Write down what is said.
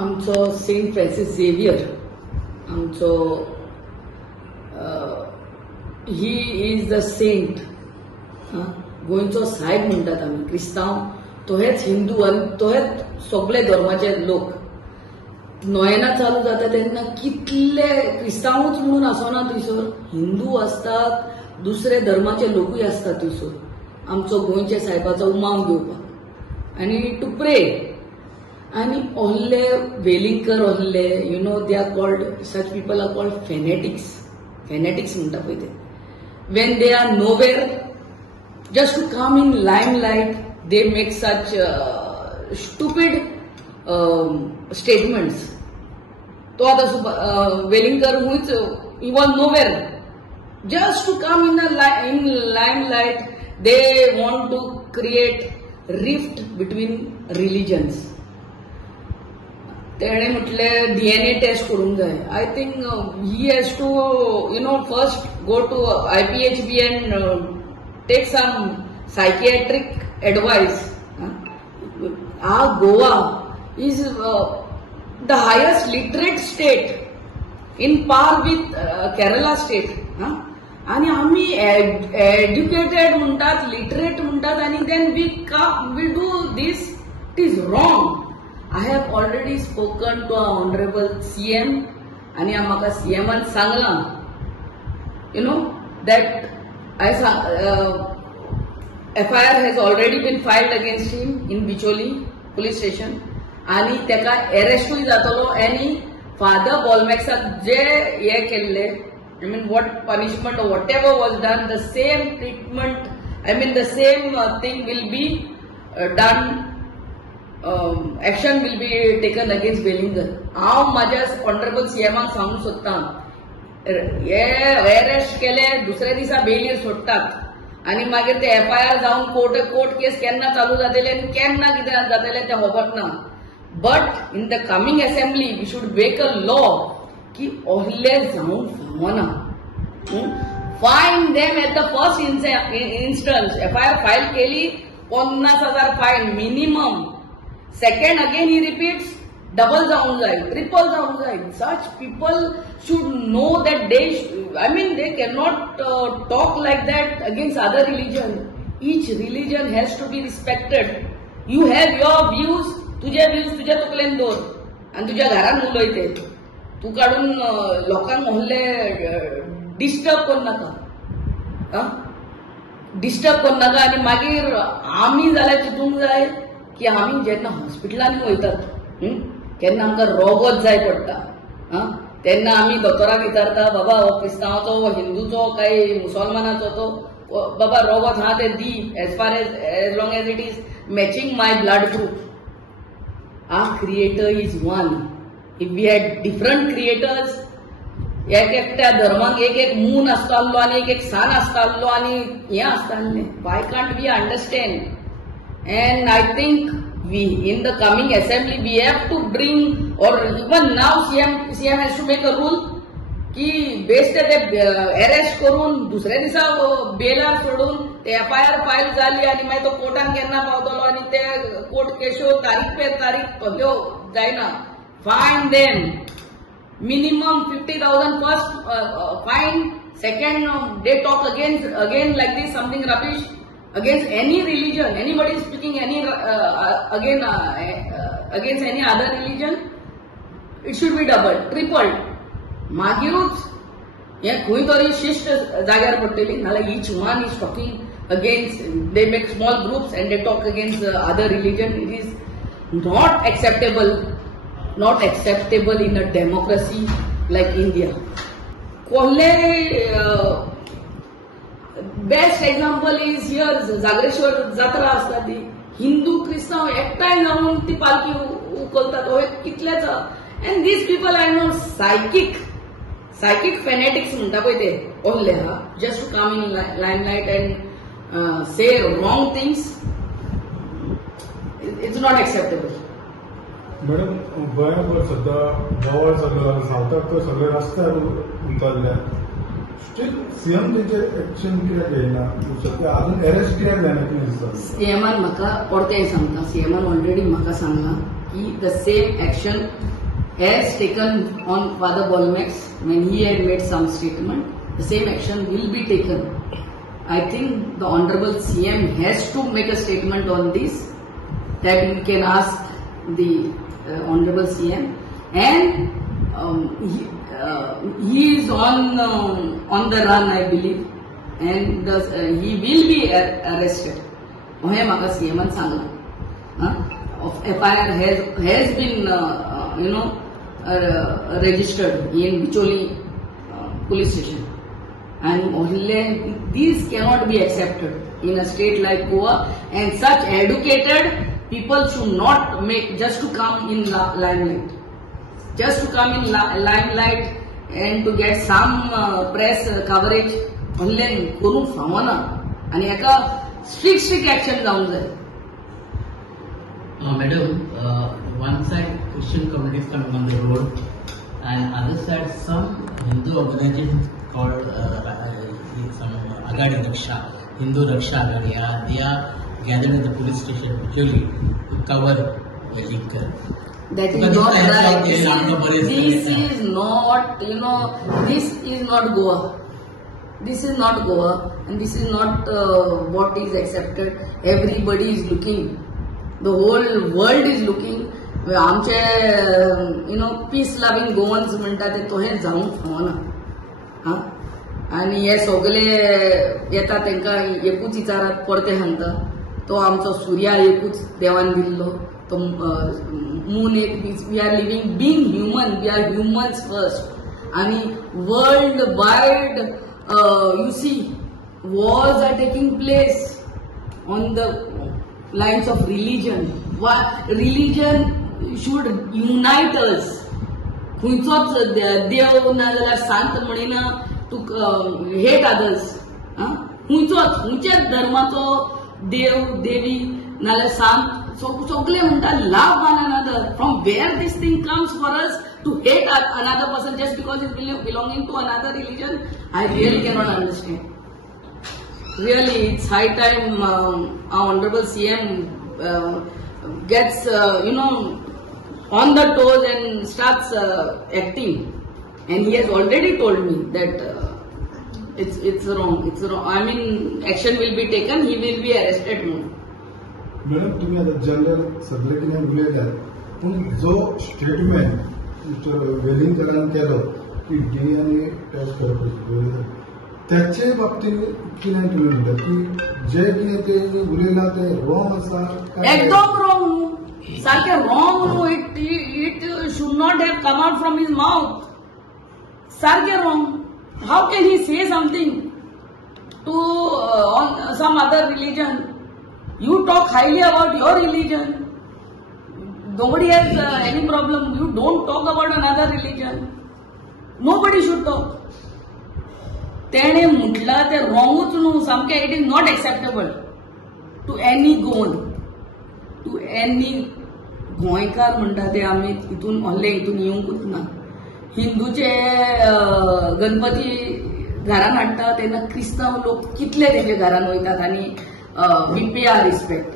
आमचो Saint Francis Xavier आमचो he is the Saint गोंयचो साहेब म्हणटात आमी क्रिस्तांव तो हेच हिंदू आनी तो हेच सगळे धर्माचे लोक नोयना चालू जाता तेन्ना कितले क्रिस्तांवूच म्हणून आसना थंयसर हिंदू असतात दुसरे धर्माचे लोकूय असतात थंयसर आमचो गोंयच्या साहेबाचो उमाव घेवपाक आनी टू प्रे आनी ohले वेलिंगकर ohले you know they are called such people are called fanatics म्हणटा पळय ते when they are nowhere just to come in limelight they make such stupid statements तो आता वेलिंगकर हुंयच he was nowhere just to come in limelight they want to create rift between religions तेणे म्हटले DNA test करूंक जाय I think he has to you know first go to IPHB and take some psychiatric advice Goa is the highest literate state in par with Kerala state आणि आम्ही educated म्हणतात literate म्हणतात आणि then we do this it is wrong I have already spoken to our honorable CM आणि म्हाका CMन Sangla you know that FIR has already been filed against him in Bicholi police station आणि तेका अरेस्टूय जातलो आणि father बॉलमॅक्साक जे हे केल्ले I mean what punishment what ever was done the same treatment I mean the same thing will be done action will be taken against Velingkar हांव म्हाज्या honourable CMक सांगूंक सोदतां हे अरेस्ट केले दुसऱ्या दिसा बेलीर सोडटात आणि मागीर ते FIR जावन कोर्ट केस केन्ना चालू जातले आनी केन्ना कितें जातले तें खबर ना but in the coming assembly we should make a law की ohले जावन फावना fine them at the first instance FIR file केली 50,000 fine minimum second again he repeats double जाऊन जाय ट्रिपल जाऊन जाय such people should know that they I mean they cannot talk like that against other religion each religion has to be respected you have your views तुझे views तुझ्या तकलेन दवर आणि तुझ्या घरान उलयते तू काढून लोकांक ohले डिस्टर्ब करू नाका डिस्टर्ब करू नाका आणि मागीर आमी जाल्यार चिंतूंक जाय की आमी जेन्ना हॉस्पिटलांनी वयतात केन्ना आमकां रोगत जाय पडटा तेन्ना आमी दोतोराक विचारता बाबा हो क्रिस्तांवाचो हो हिंदूचो काय मुसलमानाचो तो बाबा रोगत हा ते दी as far as long as it is matching my blood group Our creator is one. If we had different creators, एकट्या धर्माक एक मून आसतालो आणि एक सन आसतालो आणि हे आसताले why can't we understand? And I think we in the coming assembly we have to bring or even now CM has to make a rule की बेस्ट ते अरेस्ट करून दुसऱ्या दिसा बेलार सोडून ते FIR फाईल जाली आणि मागीर तो कोर्टान केन्ना पावतलो आणि ते कोर्ट केशो तारीख पे तारीख त्यो जायना fine them minimum 50,000 first fine second they talk again like this something rubbish against any religion anybody speaking any against any other religion it should be doubled tripled मागीरूच हे खंय तरी शिष्ट जाग्यार पडटली नाल्यार each one is talking against they make small groups and they talk against other religion it is not acceptable in a democracy like India कोल्हे best example is here जागरेश्वर जात्रा आसता ती हिंदू क्रिस्तांव एकठांय जावन ती पालखी उखलतात हो कितलेच and these people I know psychic fanatics म्हणटा पळय ते ohले just to come in limelight and say wrong things it's not acceptable madam गोंयांत सध्या बोवाळ जाल्लो सावथाक तर सगळे रस्त्यार उंचारल्या स्टील सीएम तेचे एक्शन कित्याक घेयना सध्या अजून अरेस्ट कित्याक जायना कितें दिसता सीएमान म्हाका परते सांगता सीएमान ऑलरेडी म्हाका Sangla the same action as taken on Father Bolmax when he had made some statement, the same action will be taken. I think the Honorable CM has to make a statement on this, that we can ask the Honorable CM, and he is on the run, I believe, and he will be arrested. हे म्हाका CMन Sangla. FIR has been registered in Bicholi police station, and these cannot be accepted in a state like Goa, and such educated people should not make just to come in limelight. Just to come in limelight and to get some press coverage, only करून फावना, आणि एका strict action जाऊन जाय. Madam, one side Christian communities coming on the road, and other side some Hindu organizations called some Agadi Raksha, Hindu Raksha Agadi, they are gathered in the police station Bicholi to cover the liquor. That is not right. This is not, this is not Goa. This is not Goa, and this is not what is accepted. Everybody is looking. The whole world is looking. आमचे peace loving Goans म्हणटा ते तोहे जावंक फावना. आनी हे सगळे येता तांकां एकूच विचारात परते सांगता, तो आमचो सुर्या एकूच देवान दिल्लो, तो मून एक. We are living being human, we are humans first. आनी world wide you see, wars are taking place on the lines of religion. Religion should unite us. खंयचोच देव नाजाल्यार सांत म्हणिना टू हेट अदर्स. खंयच्याच धर्माचो देव देवी नाजाल्यार सांत सगळे म्हणटा love one another. From where this thing comes for us to hate another person just because it's belonging to another religion, I really cannot understand. Really, it's high time our Honorable CM gets on the toes and starts acting. And he has already told me that it's wrong. It's wrong. I mean, action will be taken. He will be arrested more. Madam, तुम्ही आता general सदरकीने उलयल्यात, पूण जो statement mister वेलिंगकरान केलो की DNA test करपाचो, त्याचे बाबतीत कितें तुमी म्हणटात की जे कितें ते उलयला ते रॉंग आसा? एकदम रॉंग, सारखे wrong. It should not have come out from his mouth. सारखे wrong. How can he say something to on some other religion? You talk highly about your religion. Nobody has any problem. You don't talk about another religion. Nobody should talk. तेणे म्हटला ते रॉंगूच न्हू सामकें. It is not acceptable to any Goan, to any गोंयकार म्हणटा ते आमी हितून व्हडले हितून येवंकूच ना. हिंदूचे गणपती घरान हाडटा तेन्ना क्रिस्तांव लोक कितले तेंचे घरान वयतात, आनी we pay our respect.